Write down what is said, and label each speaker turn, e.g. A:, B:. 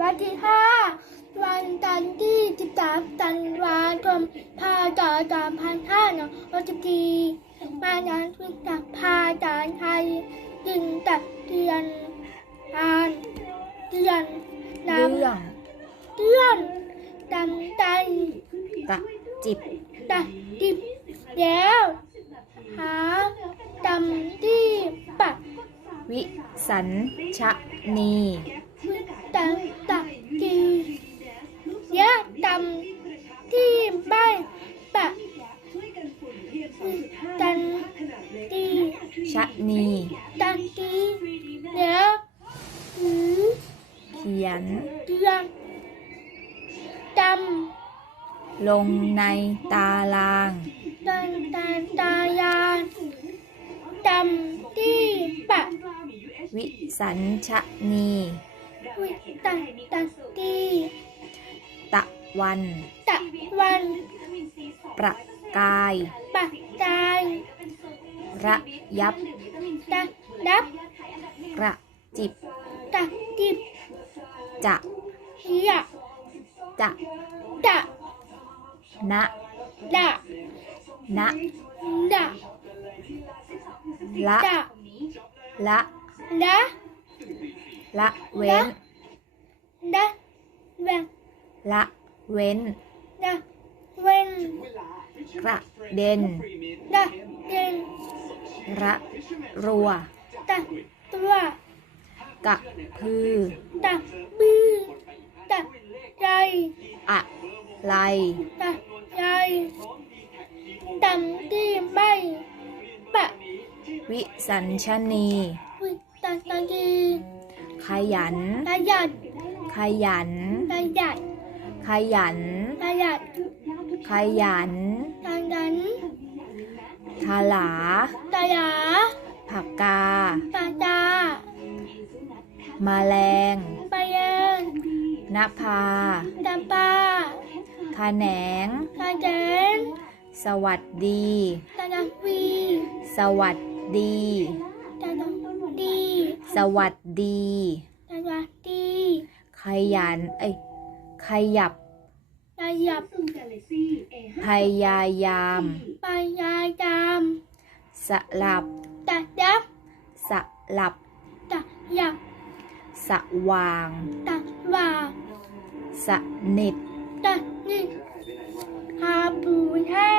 A: วันที่ห้าวันจันทร์ที่สิบสามธันวาคมพาจอสามพันห้าร้อยหกสิบสี่มางานวิจารพาจารย์ไทยจึงตัดเตือนอ่านเตือนน
B: เรื่องำ
A: เตือนดำใจ
B: ตะจิบ
A: ตัดดิบแล้วหาดำที่ปัด
B: วิสัญชนี
A: วิตัง
B: ชะนี
A: ตันดีแล้วหรือ
B: เขียน
A: เดือนด
B: ลงในตารางำ
A: ตันตันตายานดำที่ปัด
B: วิสัญชนี
A: วิตันตันดี
B: ตะวัน
A: ตะวัน
B: ประกาย
A: ปักกาย
B: ระยับ
A: ตะดับ
B: กระจิบ
A: ตะดิบ
B: จะ
A: ยะ
B: จะ
A: ตะ
B: นะ
A: ดะ
B: นะ
A: ดะ
B: ละ
A: ดะ
B: ละละเว้น
A: ดะแวง
B: ละเว้น
A: ดะเว้น
B: กระเด็น
A: ดะเดิน
B: ระรัว
A: ตะตัว
B: กะพือ
A: ตะบือตะใจ
B: อะไล
A: ตะใจดำที่ใบปะ
B: วิสัญชนี
A: วิตันตันดี
B: ขยัน
A: ประหยัด
B: ขยัน
A: ประหยัด
B: ขยัน
A: ประหยัด
B: ขยัน
A: ดังนั้น
B: ทลา
A: ตาหยา
B: ผักกา
A: ปาตา
B: มาแมลง
A: ปาเยิน
B: นภา
A: ดาปา
B: ขแหนง
A: ตาเจน
B: สวัสดี
A: ตาดาวี
B: สวัสดี
A: ตาดาดี
B: สวัสดี
A: ตาดาดี
B: ขยัน เอ้ย ขยับ
A: ตาหยับ
B: พยายาม
A: ปา ยายาม
B: สลับ
A: ตาดับ
B: สลับ
A: ตาหยับ
B: สว่าง
A: ตาว่า
B: สนิท
A: ตานิฮาปูห้า